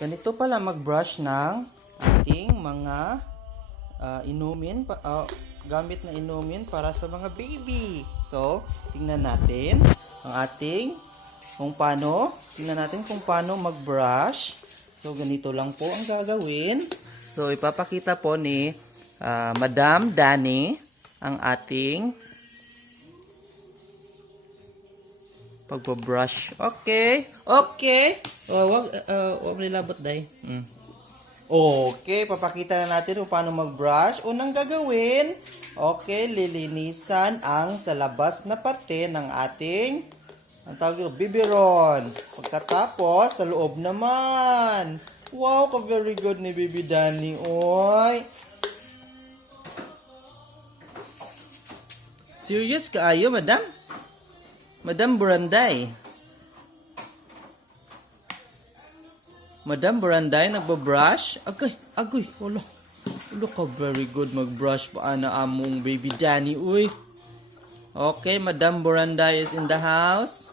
Ganito pala mag-brush ng ating mga inumin, gamit na inumin para sa mga baby. So, tingnan natin kung paano mag-brush. So, ganito lang po ang gagawin. So, ipapakita po ni Madam Dani ang ating pagbabrush. Okay. Wag nilabot day. Okay, papakita na natin kung paano mag-brush. Unang gagawin, lilinisan ang sa labas na parte ng ating biberon. Pagkatapos, sa loob naman. Wow, very good ni Baby Dani. Oy. Serious kaayo, madam? Madam Buranday. Madam Buranday, nagbabrush? Agoy, wala. Wala ka, very good mag-brush pa na among Baby Dani, uy. Okay, Madam Buranday is in the house.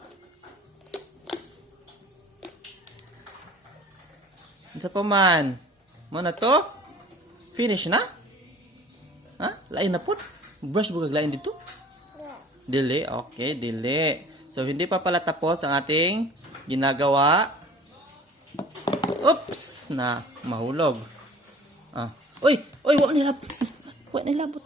Isa pa man. Mo na to? Finish na? Ha? Lain na po? Brush bugag lain dito? Dili, okay, dili. So, hindi pa pala tapos ang ating ginagawa. Oops! Na, mahulog. Uy, wag nilabot.